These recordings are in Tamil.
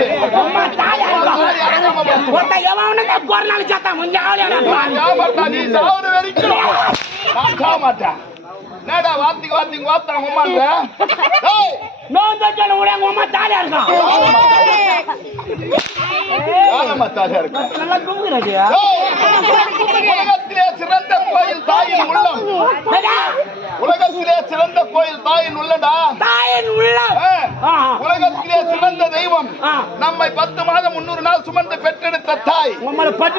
போச்சு. அம்மா தாயா ஒருத்த எவனுக்கு கொரோனா சாத்தா முஞ்சாவலியா நீ சாவுற வரைக்கும் நான் சாக மாட்டேன். என்னடா வாத்திக்கு வாத்தாங்க உமாங்க நோய் தொட்டு கூட எங்க அம்மா தாயா இருக்கா நல்லா தூங்குறாஜி. உலகத்திலே சிறந்த கோயில் தாயின் உள்ளம். உலகத்திலே சிறந்த கோயில் தாயின் உள்ளடா. தாயின் உள்ளம். உலகத்திலே சிறந்த தெய்வம் நம்மை 10 மாதம் 300 நாள் சுமந்து பெற்றெடுத்த தாய். உங்களை பட்டு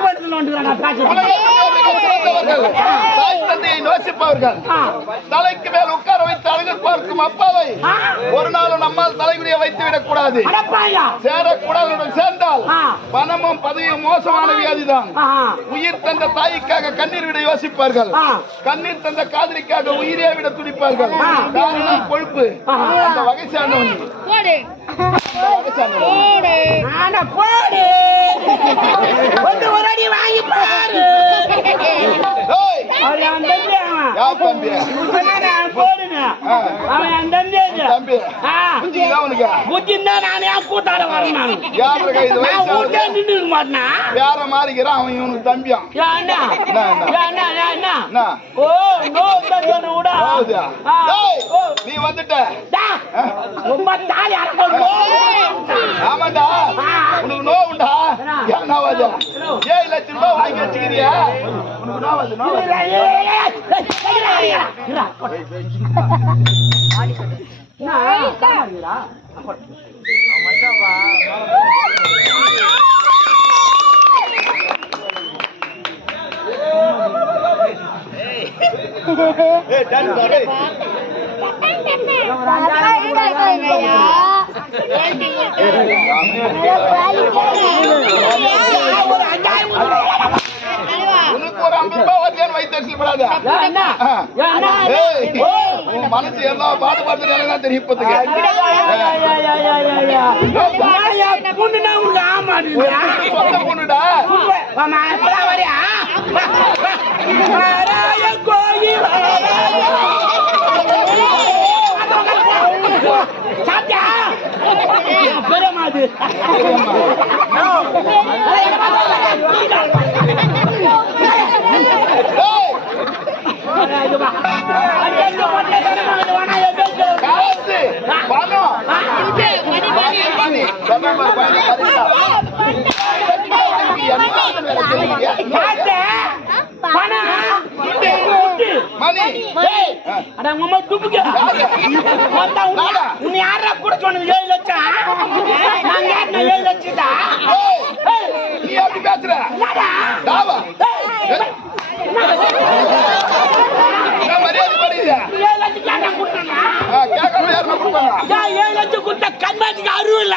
தாய் தந்தையை நோசிப்பவர்கள் தலைக்கு மேல் உட்கார வைத்து அழகு பார்க்கும் அப்பாவை ஒரு நாளும் நம்மால் தலைகுடிய வைத்து விடக் கூடாது. சேரக்கூடாது. சேர்ந்தால் பணமும் பதவியும் மோசமான வியாதிதான். உயிர் தந்த தாய்க்காக கண்ணீர் விட யோசிப்பார்கள். கண்ணீர் தந்த காதலிக்காக உயிரே விட துடிப்பார்கள். காரணம் கொழுப்பு. அந்த வகை சார்ந்தவன் ஒரு அடி வாங்கி பாரு. நீ வந்துட்ட ஆமாண்டா உனக்கு நோவுண்டா. 7 லட்சம் ரூபாய் வாங்கி வச்சுக்கிறியா? உனக்கு நோவாது உனக்கு ஒரு 50 ரூபாய் வச்சேன்னு வைத்து படாத. மனசு எல்லாம் பாடுபாடு எனக்கு தெரியும். இப்பத்துக்கு பொண்ணுடா யாரா கூட சொன்னது 7 லட்சம். நாங்க 7 லட்சம் தான். நீ அப்படி பேசுற மரியாதை படியா? 7 லட்சம் கொடுத்தா கண்மாட்டுக்கு அருவில்ல.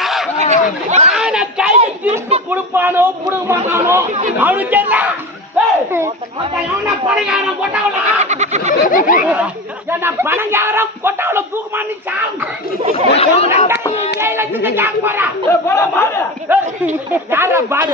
கையில திருப்பி கொடுப்பானோ கொடுக்க மாட்டானோ அவனுக்கு தெரியல. பணக்காரன் கொட்டாவல பணக்காரன் கொட்டாவல தூக்குமான்னு சாம் யாரா பாடு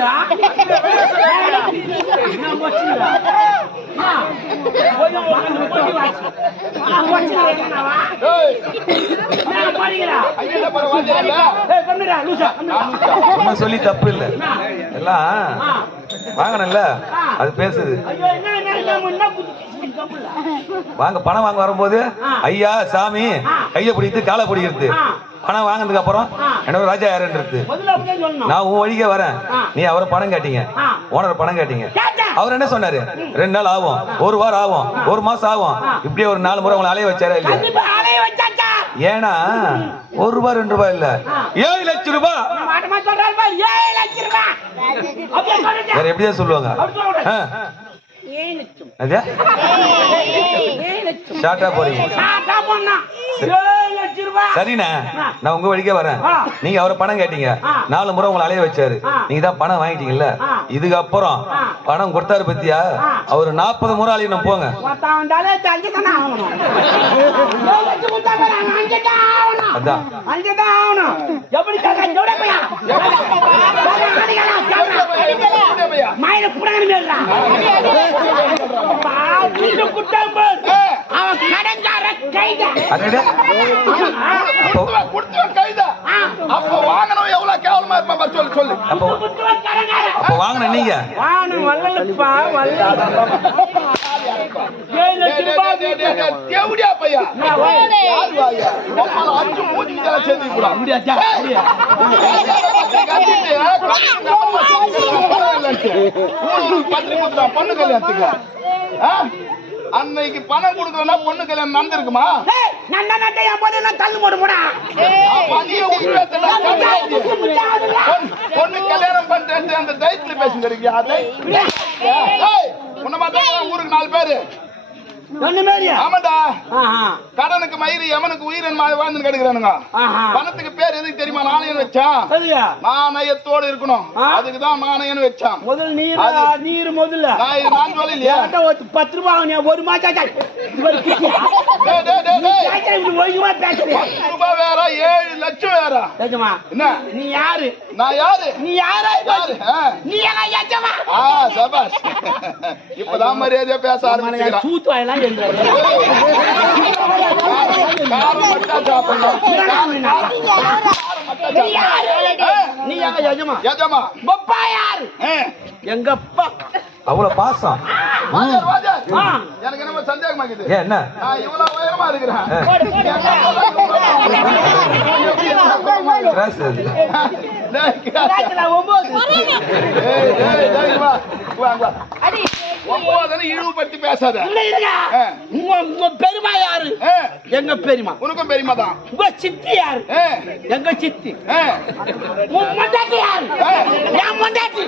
சொல்லி தப்பு இல்ல எல்லாம் வாங்கணும்ல அது பேசுது. வாங்க பணம் வாங்க வரும்போது ஐயா சாமி கையை பிடித்து காலை பிடிக்கிறது. பணம் வாங்கினதுக்கு அப்புறம் என்ன ராஜா யாருன்றது. நான் உன் வழிக்கே வரேன். நீ அவரை பணம் கேட்டீங்க, ஓனர் பணம் கேட்டீங்க. அவர் என்ன சொன்னாரு? 2 நாள் ஆகும், 1 வாரம் ஆகும், 1 மாசம் ஆகும். இப்படியே ஒரு 4 முறை உங்களை அலைய வச்சாரா இல்லையா? ஏன்னா 1 ரூபாய் 2 ரூபாய் இல்ல 7 லட்சம் ரூபாய். வேற எப்படியா சொல்லுவாங்க? போறீங்க சரிண்ணா, நான் உங்க வழிக்கே வரேன். நீங்க அவரை பணம் கேட்டீங்க, 4 முறை உங்களை அலைய வச்சாரு. நீங்க தான் பணம் வாங்கிட்டீங்கல்ல. இதுக்கப்புறம் பணம் கொடுத்தாரு பத்தியா? அவரு 40 முறை அலையணும் போங்க. அதான் அப்ப வாங்கணும் எவ்வளவு கேவலமா யாருமா பா சொல்லு சொல்லு. அப்ப வாங்கின நீங்க வல்லப்பா வல்ல 7 லட்சம் ரூபாய் தேவடியா பையா யாரு வாயா அம்மா அச்சு மூஞ்சி இதெல்லாம் சேர்த்து கூட முடியாச்சா பத்திரிக்கை கொடுத்தா பொண்ணு கல்யாணத்துக்கு அன்னைக்கு பணம் கொடுக்கலன்னா பொண்ணு கல்யாணம் நடந்திருக்குமா? தள்ளு போடு போடா பொண்ணு கல்யாணம் பண்ணிட்டு அந்த தைத்துல பேசுங்க உன்ன மாதிரி ஊருக்கு 4 பேரு ஆமாடா கடனுக்கு மயிறு எமனுக்கு உயிரன் வாழ்ந்து கிடைக்கிறானுங்க. பணத்துக்கு பேர் எதுக்கு தெரியுமா? நாணயம் வச்சான். நாணயத்தோடு இருக்கணும், அதுக்குதான் நாணயம் வச்சான். முதல் நீர் முதல்ல நான் சொல்லலையா 10 ரூபாய் ஒரு மாசம் வேற 7 லட்சம் வேற. என்ன நீ யாரு? நான் யாரு? நீ யாரு? நீ சபாஷ் இப்பதான் மரியாதையா பேச ஆரம்பிச்சிருக்கேன். சூத்து வாயெல்லாம் நீ எஜமா எஜமா பப்பா யாரு? எங்க அப்பா. அவ்வளவு பாசம். எனக்கு என்ன சந்தேகமா இருக்குது. என்ன நான் இவ்வளவு உயரமா இருக்கிறேன். இழிவுபடுத்தி பேசாத. பெருமா யாரு? எங்க பெரியமா. உனக்கும் பெரியமா தான். உங்க சித்தி யாரு? எங்க சித்தி. மொண்டாட்டி யாரு? என் மொண்டாட்டி.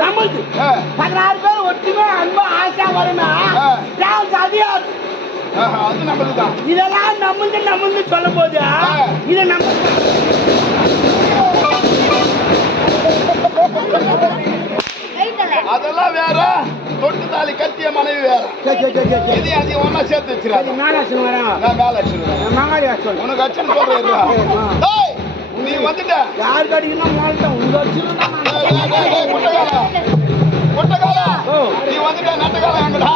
நம்மளுக்கு 16 பேர் ஒற்றுமை அன்பா ஆசா வருமா அது நம்மளுக்கு தான். இதெல்லாம் நம்மளுக்கு சொல்லும் போது இதை நம்ம அதெல்லாம் வேற, தொட்டு தாலி கட்டிய மனைவி வேற. இது அதிகம் ஒன்னா சேர்த்து வச்சிருக்காங்க. உனக்கு அச்சுன்னு சொல்றேன். நீ வந்துட்ட யாரு கடிக்கணும் முட்டைக்கால நீ வந்துட்ட நட்டக்கால எங்கடா